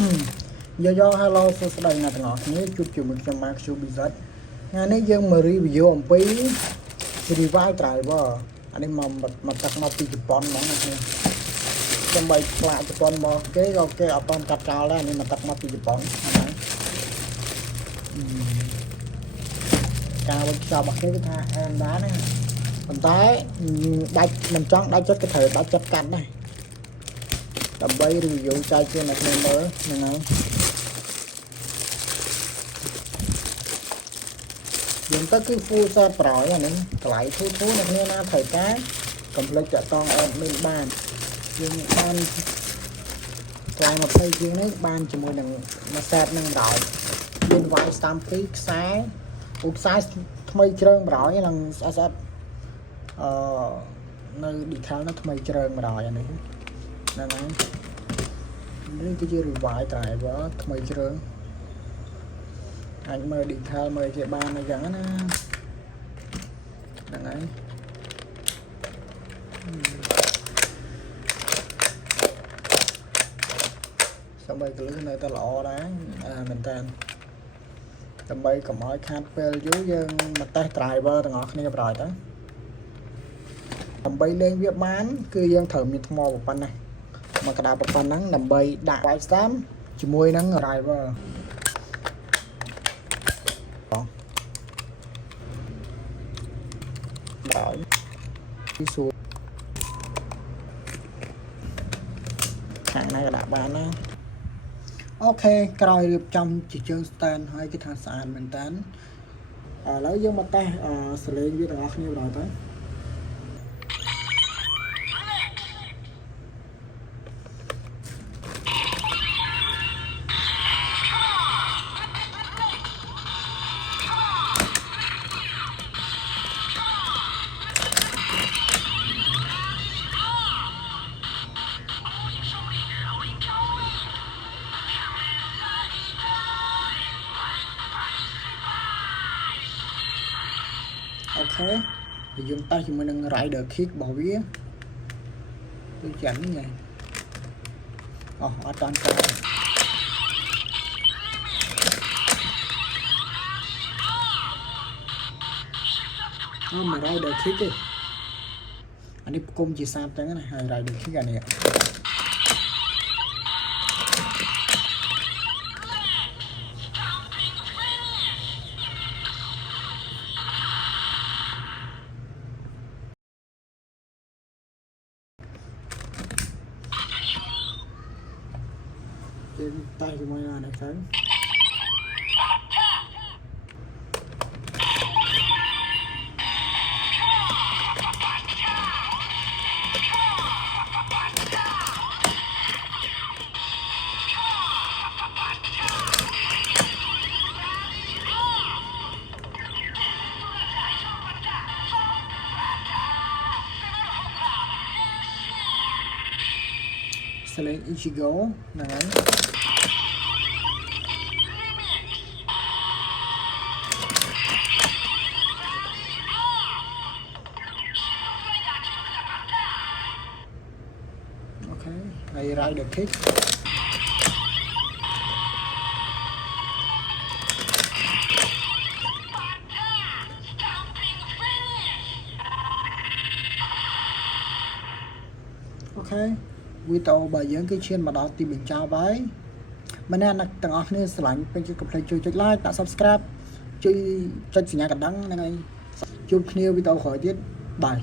Yo hello សួស្តីអ្នកទាំងអស់គ្នាជួបជាមួយខ្ញុំ Mark Shubizat ថ្ងៃនេះយើងមក review អំពី Revive driver អានេះមកទឹកមកពីជប៉ុនហ្មងណាខ្ញុំបីខ្លាចជប៉ុនមកគេក៏គេអត់តន់កាត់ចោលដែរនេះមកទឹកមកពីជប៉ុនហ្នឹងការវិចរបស់គេគឺថាអែមដែរណាប៉ុន្តែដាច់មិនចង់ដាច់ចិត្តគេត្រូវដាច់ចិត្តកាត់ដែរដើម្បី review ចែកជូនអ្នកគ្នាមើលហ្នឹងហើយយើងទៅគឺ full set ប្រយអានេះតម្លៃធូរអ្នកគ្នាណាត្រូវការកុំភ្លេចតាក់តង admin បានយើងបានថ្លៃ20ជាងនេះបានជាមួយនឹងមួយ set នឹងដល់មានវាយស្តាំពីខ្សែខ្សែថ្មីជ្រើងប្រយឡើងស្អាតនៅ detail នៅថ្មីជ្រើងប្រយអានេះហ្នឹងហើយនេះគឺជា Revive driver ថ្មីជ្រើងអាចមើល detail មើលជាបានអញ្ចឹងណាហ្នឹងហើយសំបីកលឹះនៅតែល្អដែរមែនតើដើម្បីកុំឲ្យខាតពេលយូរយើងមកតេស្ត driver ទាំងអស់គ្នាប្រហែលទៅដើម្បីលេងវាបានគឺយើងត្រូវមានថ្មប៉ុណ្ណាមកក្តារប៉ុណ្ណឹងដើម្បីដាក់ white stamp ជាមួយនឹង driver ដល់ពីសួរខាងណាក៏ដាក់បានណាអូខេក្រោយរៀបចំជាជើង stand ហើយគឺថាស្អាតមែនតើឥឡូវយើងមកតេស្តសលេងវាទាំងអស់គ្នាបន្តទៅអូខេយើងតេស្តជាមួយនឹង rider kick របស់វាដូចយ៉ាងនេះហ៎អត់តាន់ការមក rider kick ទេអានេះគុំជាសាបចឹងណាហើយ rider kick អានេះតែជាមួយនឹងនេះទៅSelect Ichigo ហ្នឹងហើយហើយ rider kick អូខេវីដេអូរបស់យើងគឺឈានមកដល់ទីបញ្ចប់ហើយម្នាក់អ្នកទាំងអស់គ្នាស្រឡាញ់ពេញចិត្តកុំភ្លេចជួយចុច like ដាក់ subscribe ជួយចុចសញ្ញាកណ្ដឹងហ្នឹងហើយជួបគ្នាវីដេអូក្រោយទៀតបាយ